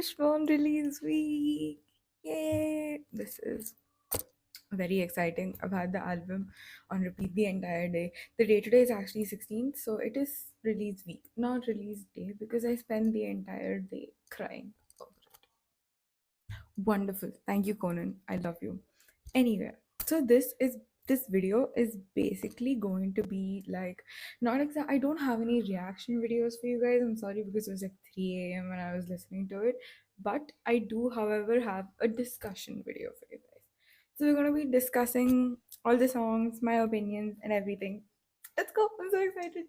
Wishbone release week. Yay! This is very exciting. I've had the album on repeat the entire day. The day today is actually 16th, so it is release week, not release day, because I spent the entire day crying over it. Wonderful. Thank you, Conan. I love you. Anyway, so this video is basically going to be like not exact. I don't have any reaction videos for you guys. I'm sorry because it was like 3 a.m. when I was listening to it. But I do, however, have a discussion video for you guys. So we're gonna be discussing all the songs, my opinions, and everything. Let's go. I'm so excited.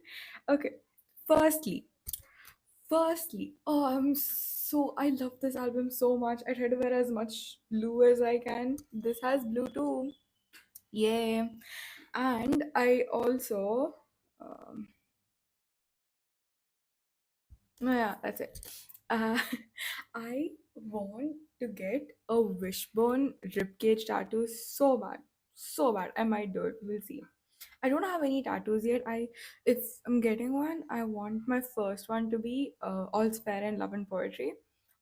Okay. Firstly, I love this album so much. I try to wear as much blue as I can. This has blue too. Yeah. And I also, um, no, yeah, that's it. Uh, I want to get a wishbone ribcage tattoo so bad. So bad. I might do it. We'll see. I don't have any tattoos yet. If I'm getting one, I want my first one to be All's Fair in Love and Poetry.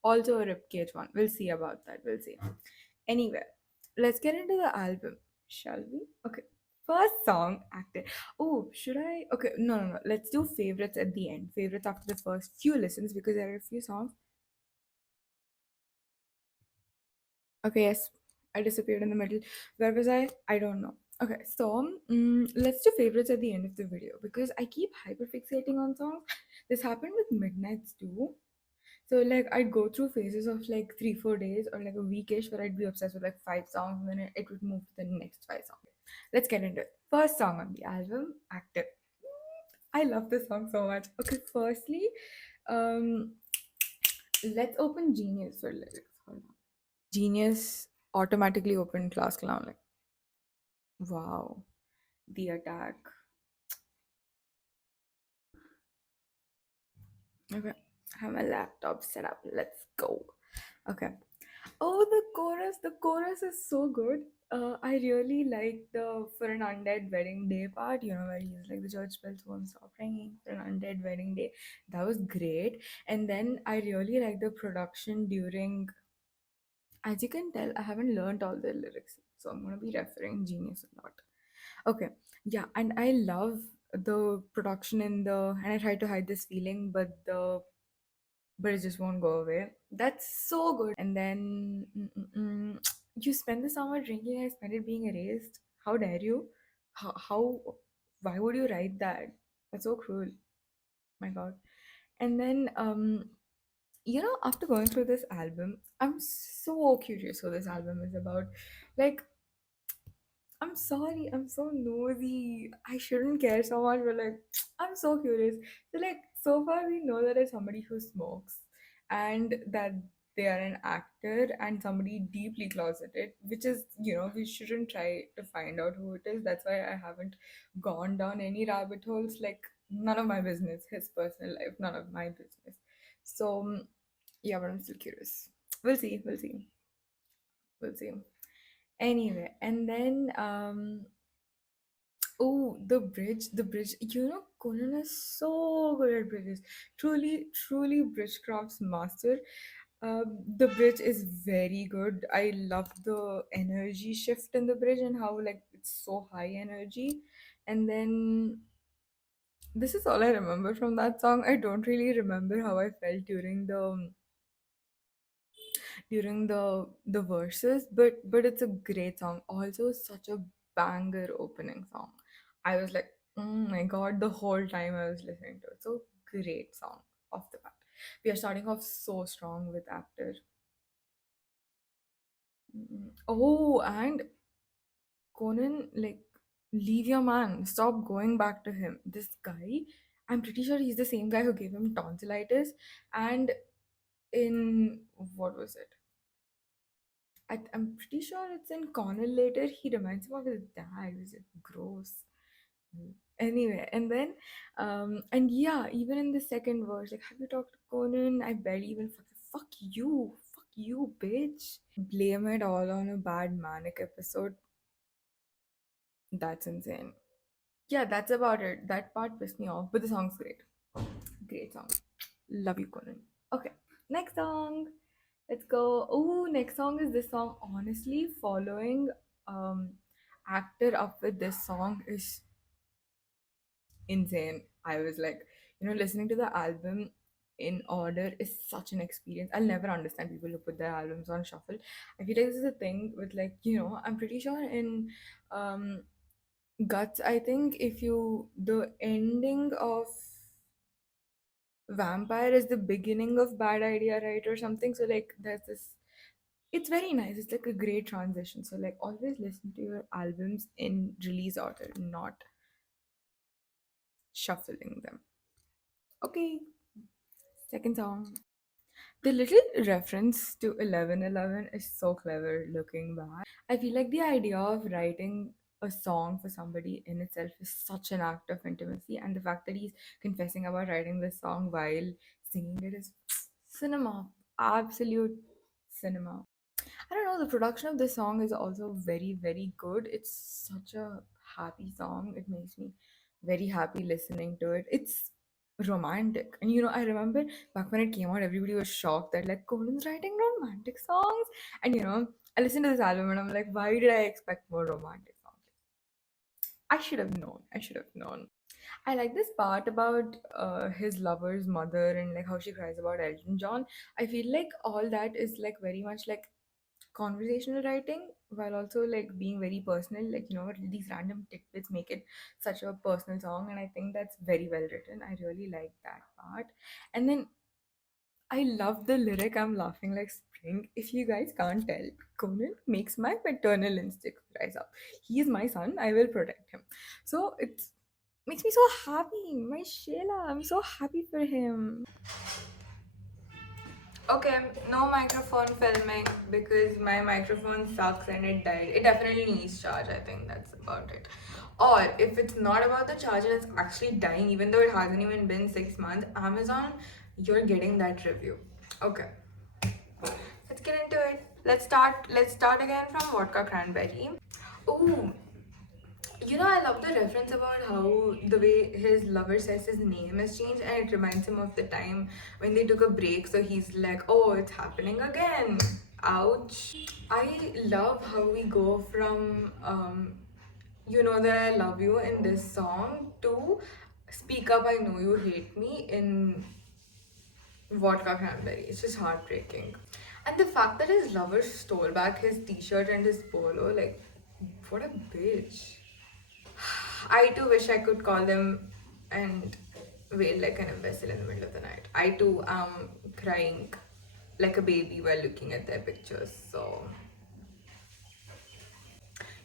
Also a ribcage one. We'll see about that. We'll see. Anyway, let's get into the album, shall we? Okay. First song, Acted. Oh, should I? Okay, no. Let's do favorites at the end. Favorites after the first few listens because there are a few songs. Okay, yes, I disappeared in the middle. Where was I? I don't know. Okay, so let's do favorites at the end of the video because I keep hyperfixating on songs. This happened with Midnights too. So like I'd go through phases of like 3 4 days or like a weekish where I'd be obsessed with like 5 songs and then it would move to the next 5 songs. Let's get into it. First song on the album, Active. I love this song so much. Okay, firstly, um, let's open Genius for lyrics. Hold on. Genius automatically opened Class Clown. Like, wow, the attack. Okay, I have my laptop set up. Let's go. Okay. Oh, the chorus is so good. I really like the for an undead wedding day part, where he's like the church bells won't stop ringing for an undead wedding day. That was great. And then I really like the production during, as you can tell, I haven't learned all the lyrics, so I'm gonna be referring Genius a lot. Okay, yeah, and I love the production and I try to hide this feeling, but it just won't go away. That's so good. And then you spend the summer drinking, I spend it being erased. How dare you? How why would you write that? That's so cruel. My God. And then after going through this album, I'm so curious what this album is about. Like, I'm sorry, I'm so nosy. I shouldn't care so much, but like, I'm so curious. So, like, so far we know that it's somebody who smokes and that they are an actor and somebody deeply closeted, which is, we shouldn't try to find out who it is. That's why I haven't gone down any rabbit holes. Like, none of my business, his personal life, none of my business. So, yeah, but I'm still curious. We'll see, we'll see, we'll see. Anyway, and then oh, the bridge. Conan is so good at bridges. Truly, truly, bridgecraft's master. The bridge is very good. I love the energy shift in the bridge and how like it's so high energy. And then this is all I remember from that song. I don't really remember how I felt during the verses, but it's a great song. Also, such a banger opening song. I was like, oh my god, the whole time I was listening to it. So great song off the bat. We are starting off so strong with Actor. Oh, and Conan, like, leave your man. Stop going back to him. This guy, I'm pretty sure he's the same guy who gave him tonsillitis. And in what was it? I'm pretty sure it's in Connell later. He reminds him of his dad, which is gross. Anyway, and then, and yeah, even in the second verse, like, have you talked to Conan? I barely even fuck you, bitch. Blame it all on a bad manic episode. That's insane. Yeah, that's about it. That part pissed me off, but the song's great. Great song. Love you, Conan. Okay, next song. Let's go. Oh, next song is this song. Honestly, following um actor up with this song is insane. I was like, listening to the album in order is such an experience. I'll never understand people who put their albums on shuffle. I feel like this is a thing with, like, I'm pretty sure in um Guts, I think if you the ending of Vampire is the beginning of Bad Idea, right? Or something. So like there's this, it's very nice. It's like a great transition. So like always listen to your albums in release order, not shuffling them. Okay, second song. The little reference to 1111 is so clever looking back. I feel like the idea of writing a song for somebody in itself is such an act of intimacy, and the fact that he's confessing about writing this song while singing it is cinema. Absolute cinema. I don't know, the production of this song is also very, very good. It's such a happy song. It makes me very happy listening to it. It's romantic. And I remember back when it came out, everybody was shocked that like Colin's writing romantic songs. And I listened to this album and I'm like, why did I expect more romantic songs? I should have known. I should have known. I like this part about his lover's mother and like how she cries about Elton John. I feel like all that is like very much like conversational writing while also like being very personal, like these random tidbits make it such a personal song, and I think that's very well written. I really like that part. And then I love the lyric, I'm laughing like spring. If you guys can't tell, Conan makes my paternal instinct rise up. He is my son, I will protect him. So it makes me so happy. My Shayla, I'm so happy for him. Okay, no microphone filming because my microphone sucks and it died. It definitely needs charge, I think that's about it. Or if it's not about the charge and it's actually dying, even though it hasn't even been 6 months, Amazon, you're getting that review. Okay, let's get into it. Let's start again from vodka cranberry. Ooh, I love the reference about how the way his lover says his name has changed, and it reminds him of the time when they took a break. So he's like, oh, it's happening again. Ouch. I love how we go from, you know that I love you in this song to speak up, I know you hate me in vodka cranberry. It's just heartbreaking. And the fact that his lover stole back his t shirt and his polo, like, what a bitch. I too wish I could call them and wail like an imbecile in the middle of the night. I too am crying like a baby while looking at their pictures. So,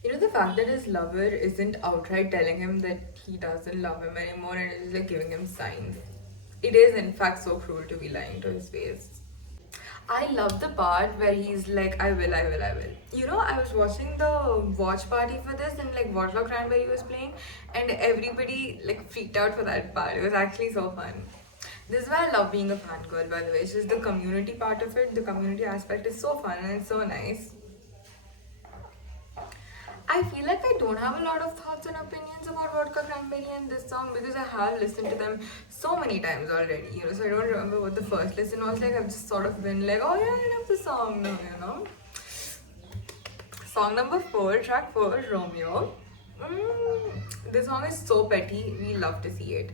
the fact that his lover isn't outright telling him that he doesn't love him anymore and is like giving him signs. It is, in fact, so cruel to be lying to his face. I love the part where he's like, I will, I will, I will. I was watching the watch party for this and like Vodka Cranberry was playing, and everybody like freaked out for that part. It was actually so fun. This is why I love being a fangirl, by the way. It's just the community part of it, the community aspect is so fun and it's so nice. I feel like I don't have a lot of thoughts and opinions about Vodka Cranberry and this song because I have listened to them so many times already, so I don't remember what the first listen was like. I've just sort of been like, oh yeah, I love the song now. Song number 4, track 4, Romeo. This song is so petty, we love to see it.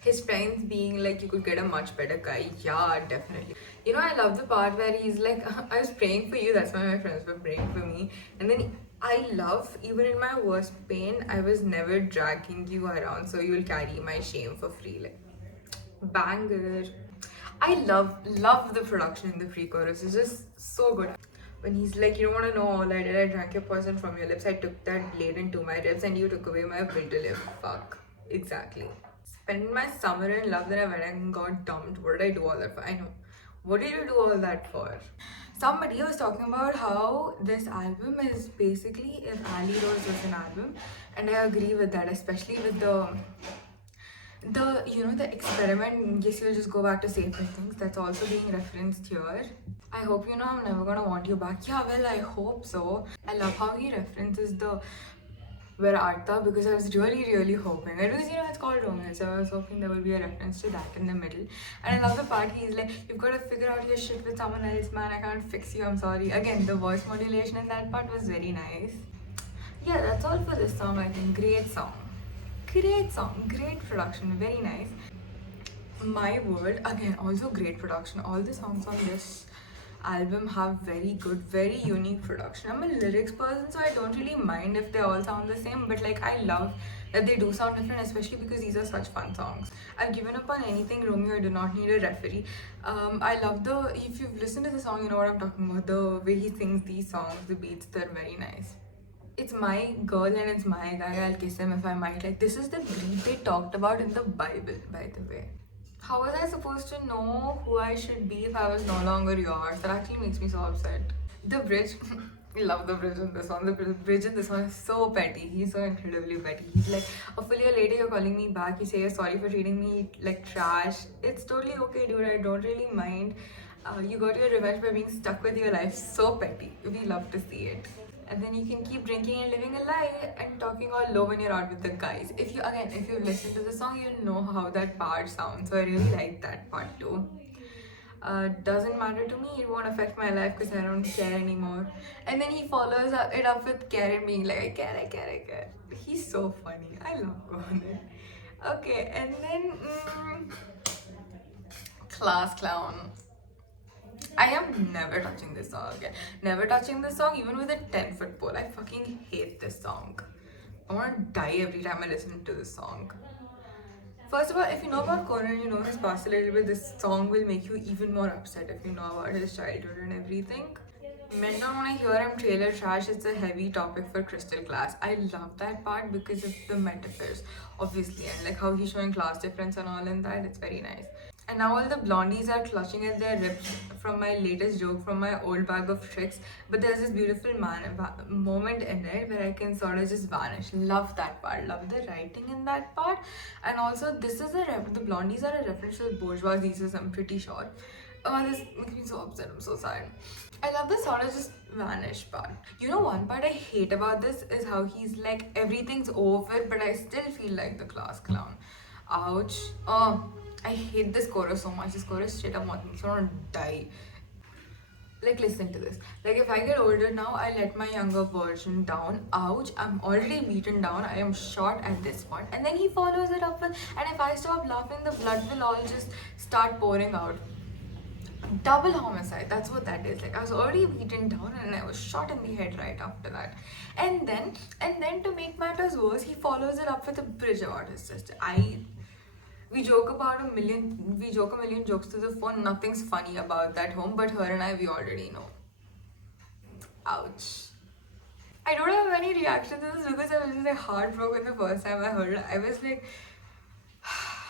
His friends being like, you could get a much better guy. Yeah, definitely. I love the part where he's like, I was praying for you, that's why my friends were praying for me. And then I love, even in my worst pain, I was never dragging you around, so you'll carry my shame for free. Like, banger. I love the production in the pre-chorus. It's just so good. When he's like, you don't want to know all I did. I drank your poison from your lips. I took that blade into my ribs, and you took away my will to live. Fuck. Exactly. Spent my summer in love, then I went and got dumped. What did I do all that for? I know. What did you do all that for? Somebody was talking about how this album is basically if Ali Rose was an album, and I agree with that, especially with the experiment. Yes, you'll just go back to safer things. That's also being referenced here. I hope I'm never gonna want you back. Yeah, well, I hope so. I love how he references the Verarta, because I was really, really hoping. Because it's called romance, so I was hoping there would be a reference to that in the middle. And I love the part he's like, "You've got to figure out your shit with someone else, man. I can't fix you. I'm sorry." Again, the voice modulation in that part was very nice. Yeah, that's all for this song. I think great song, great production, very nice. My Word, again, also great production. All the songs on this album have very good, very unique production. I'm a lyrics person, so I don't really mind if they all sound the same, but like I love that they do sound different, especially because these are such fun songs. I've given up on anything Romeo, I do not need a referee. I love if you've listened to the song, you know what I'm talking about. The way he sings these songs, the beats, they're very nice. It's my girl and it's my guy, I'll kiss him if I might. Like, this is the breed they talked about in the Bible, by the way. How was I supposed to know who I should be if I was no longer yours? That actually makes me so upset. The bridge, I love the bridge in this one. The bridge in this one is so petty. He's so incredibly petty. He's like, a full year later, you're calling me back. You say you're sorry for treating me like trash. It's totally okay, dude. I don't really mind. You got your revenge by being stuck with your life. So petty. We love to see it. And then you can keep drinking and living a lie and talking all low when you're out with the guys. If you listen to the song, you'll know how that part sounds. So I really like that part too. Doesn't matter to me, it won't affect my life because I don't care anymore. And then he follows it up with care and being like, I care. He's so funny. I love Govind. Okay, and then Class Clown. I am never touching this song again. Never touching this song, even with a 10-foot pole. I fucking hate this song. I want to die every time I listen to this song. First of all, if you know about Conan, you know his past a little bit, this song will make you even more upset if you know about his childhood and everything. Men don't want to hear him trailer trash. It's a heavy topic for Crystal Class. I love that part because of the metaphors, obviously, and like how he's showing class difference and all in that. It's very nice. And now all the blondies are clutching at their rips from my latest joke from my old bag of tricks. But there's this beautiful moment in it where I can sort of just vanish. Love that part. Love the writing in that part. And also, the blondies are a reference to bourgeois thesis, I'm pretty sure. Oh, this makes me so upset. I'm so sad. I love the sort of just vanish part. You know, one part I hate about this is how he's like, everything's over, but I still feel like the class clown. Ouch. Oh, I hate this chorus so much. This chorus straight up makes me want to die. Like, listen to this. Like, if I get older now, I let my younger version down. Ouch, I'm already beaten down. I am shot at this point. And then he follows it up with, and if I stop laughing, the blood will all just start pouring out. Double homicide, that's what that is. Like, I was already beaten down and I was shot in the head right after that. And then to make matters worse, he follows it up with a bridge about his sister. We joke a million jokes to the phone. Nothing's funny about that home, but her and I, we already know. Ouch. I don't have any reaction to this because I was just like heartbroken the first time I heard it. I was like,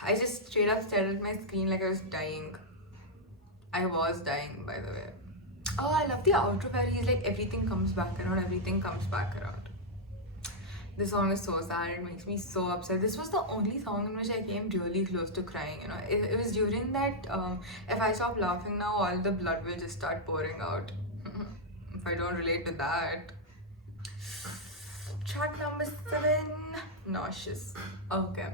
I just straight up stared at my screen like I was dying. I was dying, by the way. Oh, I love the outro where he's like, everything comes back around, everything comes back around. This song is so sad, it makes me so upset. This was the only song in which I came really close to crying, you know. It was during that, if I stop laughing now, all the blood will just start pouring out. If I don't relate to that. Track number 7, Nauseous. Okay.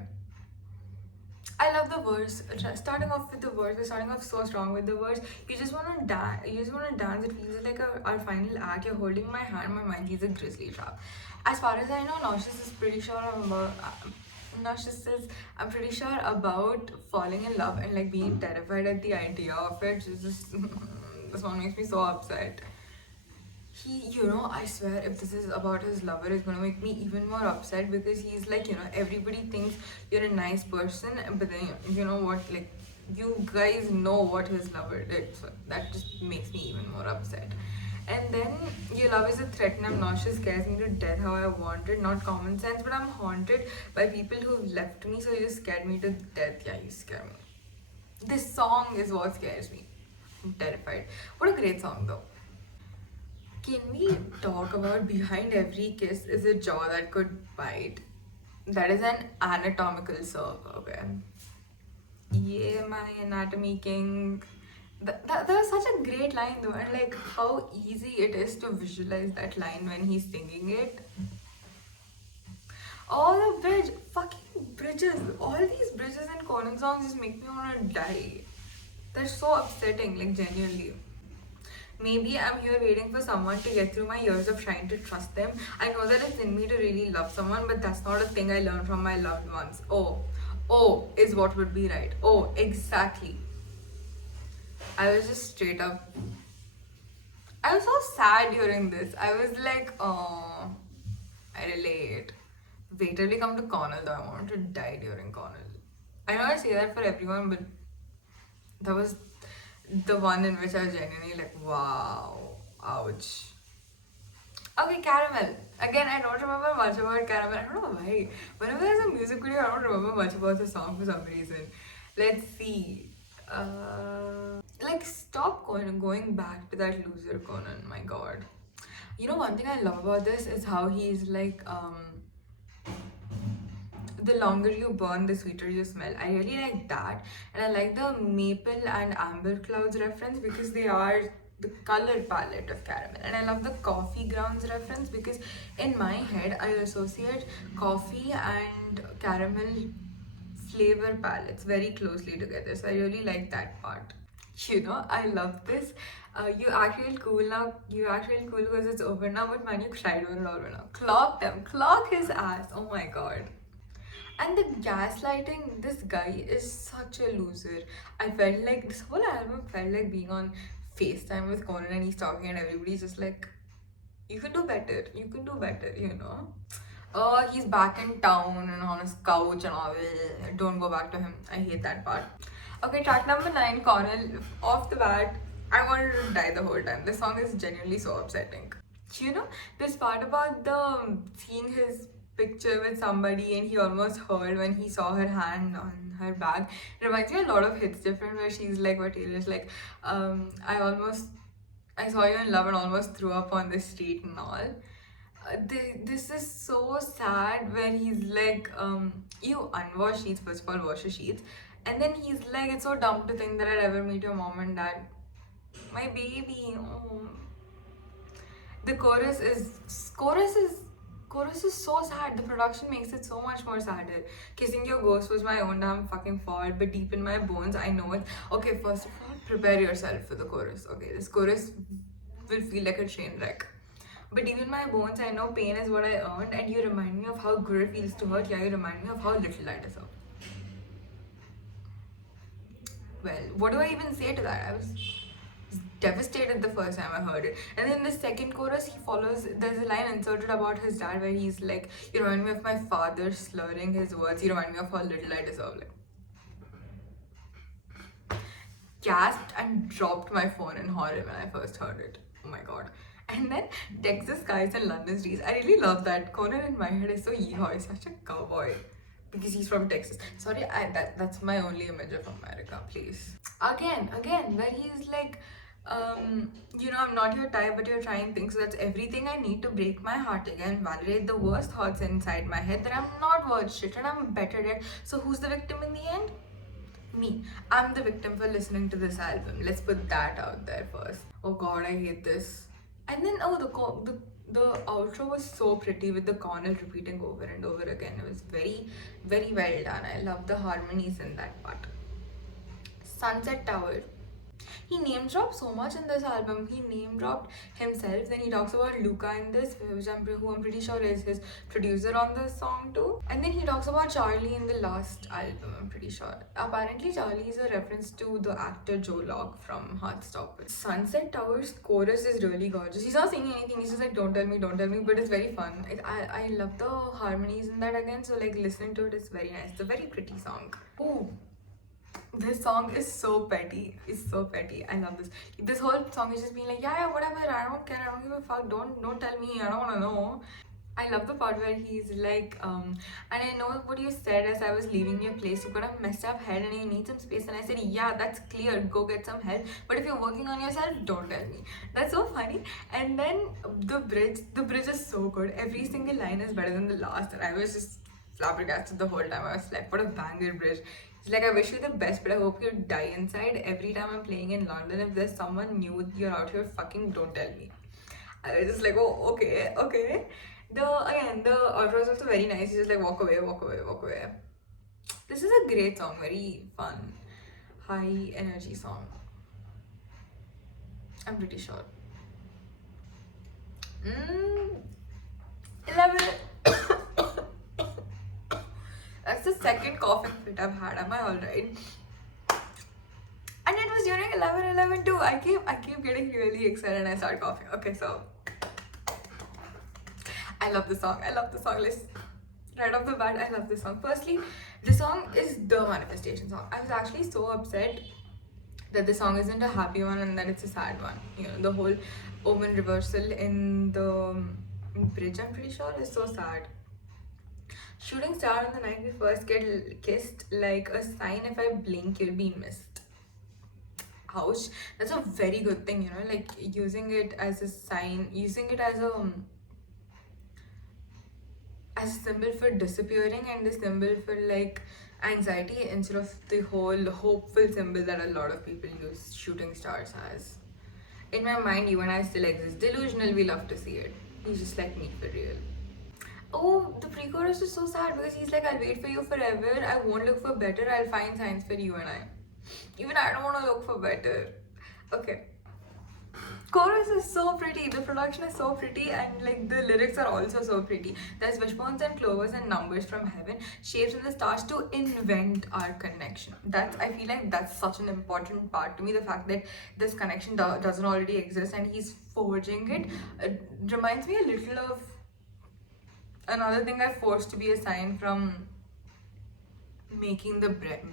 I love the verse. Starting off with the verse, we're starting off so strong with the verse. You just wanna dance. You just wanna dance. It feels like our final act. You're holding my hand. My mind is a grizzly trap. As far as I know, Nauseous is pretty sure about. Nauseous is. I'm pretty sure about falling in love and like being terrified at the idea of it. Just this one makes me so upset. I swear, if this is about his lover, it's gonna make me even more upset because he's like, everybody thinks you're a nice person, but then, you know what, like, you guys know what his lover did, so that just makes me even more upset. And then, your love is a threat and I'm nauseous, scares me to death how I wanted, not common sense, but I'm haunted by people who've left me, so you scared me to death. Yeah, you scare me. This song is what scares me. I'm terrified. What a great song, though. Can we talk about behind every kiss is a jaw that could bite? That is an anatomical serve, okay? Yeah, my anatomy king. That was such a great line though, and like how easy it is to visualize that line when he's singing it. All the fucking bridges, all these bridges and Conan songs just make me wanna die. They're so upsetting, like genuinely. Maybe I'm here waiting for someone to get through my years of trying to trust them. I know that it's in me to really love someone, but that's not a thing I learned from my loved ones. Oh, is what would be right. Oh, exactly. I was just straight up. I was so sad during this. I was like, oh, I relate. Wait till we come to Connell though. I want to die during Connell. I know I say that for everyone, but that was the one in which I was genuinely like, wow, ouch. Okay, Caramel. Again, I don't remember much about Caramel. I don't know why. Whenever there's a music video, I don't remember much about the song for some reason. Let's see. Like, stop going back to that loser Conan. My God. You know, one thing I love about this is how he's like, the longer you burn, the sweeter you smell. I really like that. And I like the maple and amber clouds reference because they are the color palette of caramel. And I love the coffee grounds reference because in my head, I associate coffee and caramel flavor palettes very closely together. So I really like that part. You know, I love this. You act real cool now. You act real cool because it's over now, but man, you cried over it all now. Clock them. Clock his ass. Oh my god. And the gaslighting, this guy is such a loser. I felt like this whole album felt like being on FaceTime with Conan and he's talking and everybody's just like, you can do better, you can do better, you know. Oh, he's back in town and on his couch and all. Don't go back to him. I hate that part. Okay, track number 9, Connell. Off the bat, I wanted to die the whole time. This song is genuinely so upsetting. You know, this part about the seeing his picture with somebody and he almost heard when he saw her hand on her bag. It reminds me a lot of Hits Different where she's like, what Taylor's like, I saw you in love and almost threw up on the street and all. This is so sad where he's like, you unwash sheets, first of all, wash your sheets. And then he's like, it's so dumb to think that I'd ever meet your mom and dad. My baby. Oh. The chorus is so sad. The production makes it so much more sadder. Kissing your ghost was my own damn fucking fault, but deep in my bones, I know it. Okay, first of all, prepare yourself for the chorus. Okay, this chorus will feel like a train wreck. But deep in my bones, I know pain is what I earned, and you remind me of how good it feels to hurt. Yeah, you remind me of how little I deserve. Well, what do I even say to that? I was devastated the first time I heard it. And then the second chorus, he follows, there's a line inserted about his dad where he's like, you remind me of my father slurring his words, you remind me of how little I deserve. Like, gasped and dropped my phone in horror when I first heard it. Oh my god. And then Texas skies and London streets. I really love that. Conan in my head is so yeehaw. He's such a cowboy because he's from Texas. Sorry, that's my only image of America. Please. Again, where he's like, you know, I'm not your type, but you're trying things. So that's everything I need to break my heart again. Validate the worst thoughts inside my head that I'm not worth shit and I'm better at. So who's the victim in the end? Me. I'm the victim for listening to this album. Let's put that out there first. Oh god, I hate this. And then the outro was so pretty with the Connell repeating over and over again. It was very, very well done. I love the harmonies in that part. Sunset Tower. He name dropped so much in this album. He name dropped himself. Then he talks about Luca in this, who I'm pretty sure is his producer on the song too. And then he talks about Charlie in the last album, I'm pretty sure. Apparently, Charlie is a reference to the actor Joe Locke from Heartstopper. Sunset Tower's chorus is really gorgeous. He's not saying anything. He's just like, don't tell me, but it's very fun. I love the harmonies in that again. So like listening to it is very nice. It's a very pretty song. Ooh. This song is so petty. It's so petty. I love this. This whole song is just being like, yeah, whatever. I don't care. I don't give a fuck. Don't tell me. I don't wanna know. I love the part where he's like, and I know what you said as I was leaving your place. You've got a messed up head and you need some space. And I said, yeah, that's clear. Go get some help. But if you're working on yourself, don't tell me. That's so funny. And then the bridge is so good. Every single line is better than the last. And I was just flabbergasted the whole time. I was like, what a banger bridge. It's like, I wish you the best, but I hope you die inside. Every time I'm playing in London, if there's someone new, you're out here, fucking don't tell me. I was just like, oh, okay. The outro is also very nice. He's just like walk away, walk away, walk away. This is a great song, very fun, high energy song. I'm pretty sure. 11. That's the second coughing fit I've had. Am I alright? And it was during 11/11 too. I keep getting really excited and I start coughing. Okay, so I love the song. I love the song. List right off the bat, I love this song. Firstly, this song is the manifestation song. I was actually so upset that the song isn't a happy one and that it's a sad one. You know, the whole omen reversal in the bridge, I'm pretty sure, is so sad. Shooting star on the night we first get kissed, like a sign if I blink, you'll be missed. Ouch. That's a very good thing, you know, like using it as a sign, using it as a symbol for disappearing and the symbol for like anxiety instead of the whole hopeful symbol that a lot of people use shooting stars as. In my mind, you and I still exist. Delusional, we love to see it. He's just like me for real. Oh, the pre-chorus is so sad because he's like, I'll wait for you forever. I won't look for better. I'll find signs for you and I. Even I don't want to look for better. Okay. Chorus is so pretty, the production is so pretty, and like the lyrics are also so pretty. There's wishbones and clovers and numbers from heaven, shapes in the stars to invent our connection. I feel like that's such an important part to me. The fact that this connection doesn't already exist and he's forging it reminds me a little of another thing I forced to be a sign from making the bed.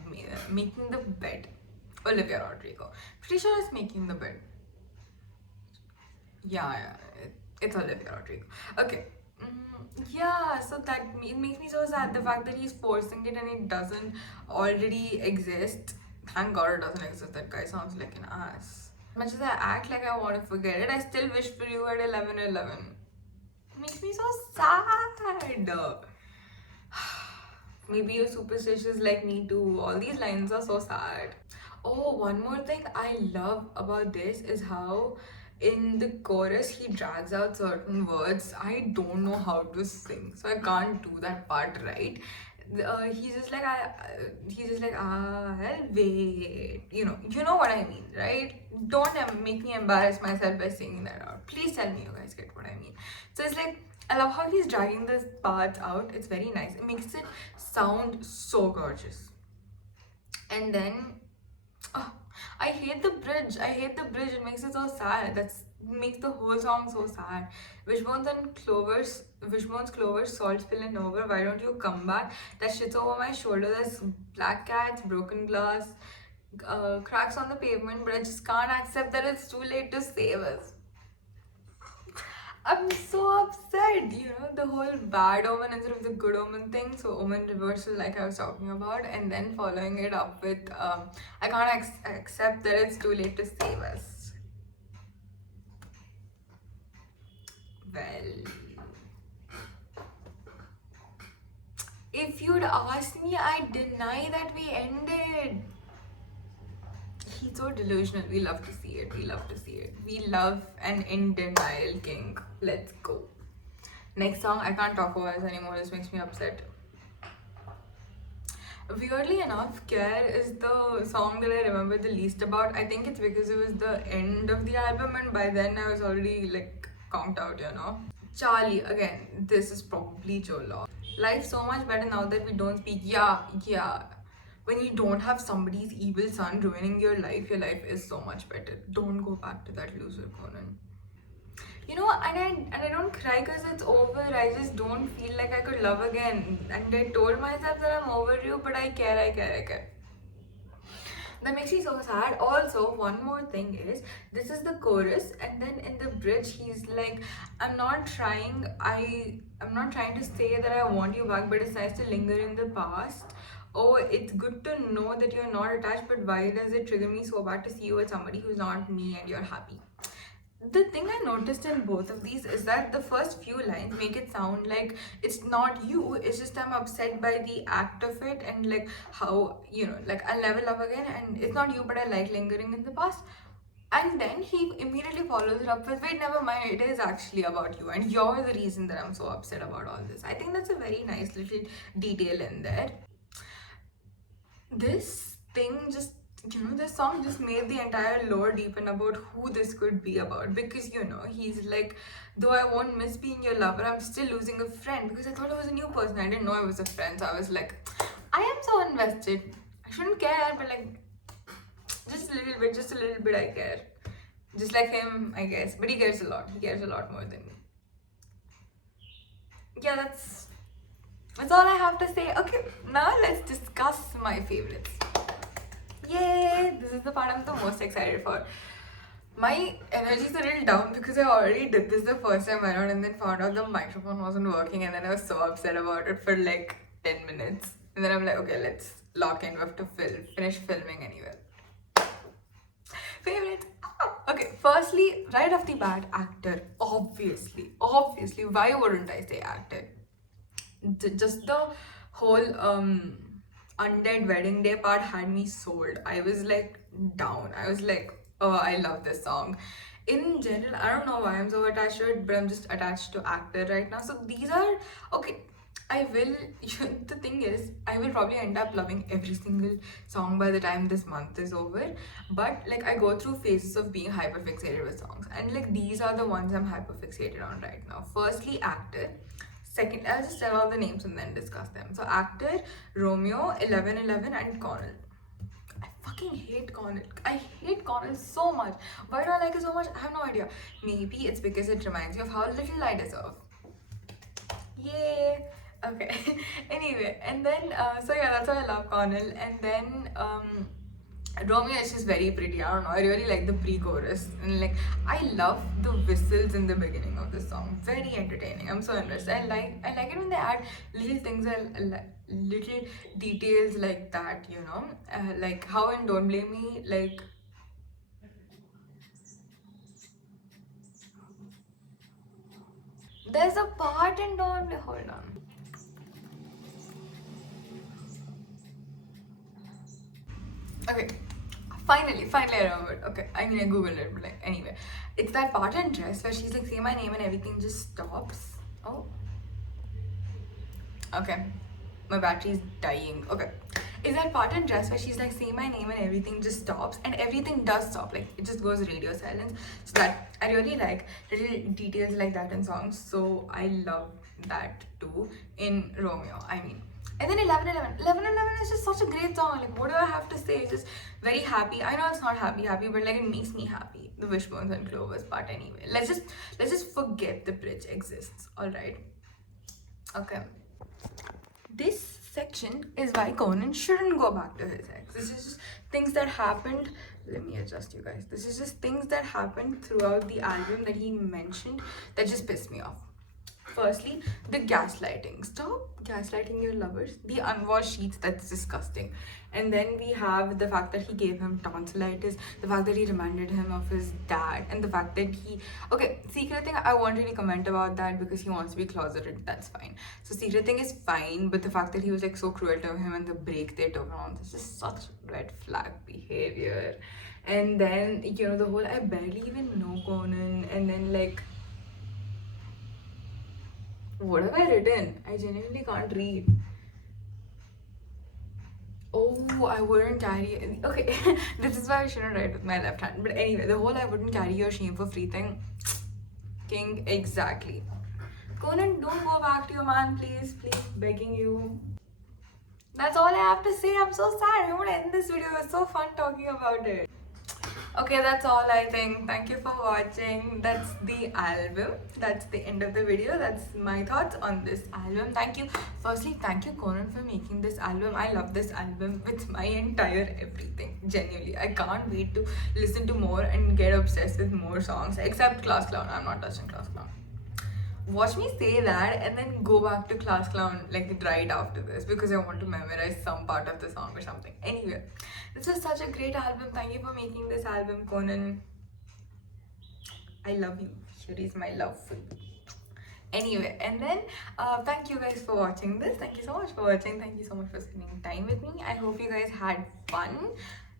Olivia Rodrigo. Pretty sure it's making the bed. Yeah, it's Olivia Rodrigo. Okay. Yeah, so it makes me so sad. The fact that he's forcing it and it doesn't already exist. Thank God it doesn't exist. That guy sounds like an ass. As much as I act like I want to forget it, I still wish for you at 11/11. It makes me so sad. Maybe you're superstitious like me too. All these lines are so sad. Oh, one more thing I love about this is how in the chorus he drags out certain words. I don't know how to sing, so I can't do that part right. He's just like I'll wait. You know what I mean, right? Don't make me embarrass myself by singing that out. Please tell me you guys get what I mean. So it's like I love how he's dragging this part out. It's very nice. It makes it sound so gorgeous. And then I hate the bridge. It makes it so sad. That's makes the whole song so sad. Wishbones, clovers, salt spilling over. Why don't you come back? That shit's over my shoulder. There's black cats, broken glass, cracks on the pavement, but I just can't accept that it's too late to save us. I'm so upset, the whole bad omen instead of the good omen thing. So omen reversal, like I was talking about, and then following it up with I can't accept that it's too late to save us. Well, if you'd asked me, I deny that we ended. He's so delusional. We love to see it. We love an in denial king. Let's go. Next song, I can't talk about this anymore. This makes me upset. Weirdly enough, Care is the song that I remember the least about. I think it's because it was the end of the album and by then I was already like conked out, Charlie, again, this is probably Joe. Life's so much better now that we don't speak. Yeah. When you don't have somebody's evil son ruining your life is so much better. Don't go back to that loser, Conan. And I don't cry because it's over. I just don't feel like I could love again. And I told myself that I'm over you, but I care. That makes me so sad. Also, one more thing is, this is the chorus, and then in the bridge, he's like, I'm not trying to say that I want you back, but it's nice to linger in the past. Oh, it's good to know that you're not attached, but why does it trigger me so bad to see you with somebody who's not me and you're happy? The thing I noticed in both of these is that the first few lines make it sound like it's not you, it's just I'm upset by the act of it and like how, like I'll never love again and it's not you, but I like lingering in the past. And then he immediately follows it up with, wait, never mind, it is actually about you, and you're the reason that I'm so upset about all this. I think that's a very nice little detail in there. This thing just, this song just made the entire lore deepen about who this could be about. Because, he's like, though I won't miss being your lover, I'm still losing a friend. Because I thought it was a new person, I didn't know it was a friend. So I was like, I am so invested. I shouldn't care, but like, just a little bit I care. Just like him, I guess. But he cares a lot. He cares a lot more than me. Yeah, that's all I have to say. Okay, now let's discuss my favorites. Yay! This is the part I'm the most excited for. My energy is a little down because I already did this the first time around and then found out the microphone wasn't working, and then I was so upset about it for like 10 minutes. And then I'm like, okay, let's lock in. We have to finish filming anyway. Favorite. Okay, firstly, right off the bat, actor. Obviously, why wouldn't I say actor? Just the whole Undead Wedding Day part had me sold. I was like down. I was like, oh, I love this song. In general, I don't know why I'm so attached to it, but I'm just attached to actor right now. So these are okay. I will, the thing is, I will probably end up loving every single song by the time this month is over. But like, I go through phases of being hyper fixated with songs, and like, these are the ones I'm hyper fixated on right now. Firstly, actor. Second, I'll just tell all the names and then discuss them. So, actor, Romeo, 1111, and Connell. I fucking hate Connell. I hate Connell so much. Why do I like it so much? I have no idea. Maybe it's because it reminds me of how little I deserve. Yay! Okay. Anyway, and then so yeah, that's why I love Connell. And then Romeo is just very pretty. I don't know. I really like the pre-chorus, and like, I love the whistles in the beginning of the song. Very entertaining. I'm so interested. I like it when they add little things and little details like that. Like how in Don't Blame Me, like. There's a part in Don't Blame. Hold on. Okay, finally I remembered. Okay, I mean, I googled it, but like, anyway, it's that part in Dress where she's like, say my name and everything just stops. Oh, okay, my battery's dying. Okay, is that part in Dress where she's like, say my name and everything just stops, and everything does stop, like it just goes radio silence. So that I really like little details like that in songs. So I love that too in Romeo. I mean, and then 1111 is just such a great song. Like, what do I have to say? It's just very happy. I know it's not happy, but like, it makes me happy. The Wishbones and Clovers part anyway. Let's just forget the bridge exists. Alright. Okay. This section is why Conan shouldn't go back to his ex. This is just things that happened. Let me adjust, you guys. This is just things that happened throughout the album that he mentioned that just pissed me off. Firstly, the gaslighting. Stop gaslighting your lovers. The unwashed sheets, that's disgusting. And then we have the fact that he gave him tonsillitis, the fact that he reminded him of his dad, and the fact that he. Okay, Secret Thing, I won't really comment about that because he wants to be closeted, that's fine. So, Secret Thing is fine, but the fact that he was like so cruel to him and the break they took on, this is such red flag behavior. And then, the whole I barely even know Conan, and then like, what have I written? I genuinely can't read. Oh, I wouldn't carry. Okay, this is why I shouldn't write with my left hand. But anyway, the whole I wouldn't carry your shame for free thing. King, exactly. Conan, don't go back to your man, please. Please, begging you. That's all I have to say. I'm so sad. I want to end this video. It was so fun talking about it. Okay, that's all I think. Thank you for watching. That's the album. That's the end of the video. That's my thoughts on this album. Thank you. Firstly, thank you, Conan, for making this album. I love this album with my entire everything. Genuinely. I can't wait to listen to more and get obsessed with more songs. Except Class Clown. I'm not touching Class Clown. Watch me say that and then go back to Class Clown like right after this because I want to memorize some part of the song or something. Anyway, this was such a great album. Thank you for making this album, Conan. I love you. Here is my love for you. Anyway, and then thank you guys for watching this. Thank you so much for watching. Thank you so much for spending time with me. I hope you guys had fun.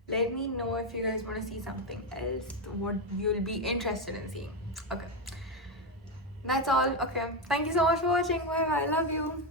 Let me know if you guys want to see something else, what you'll be interested in seeing. Okay, that's all. Okay, thank you so much for watching. Bye bye. Love you.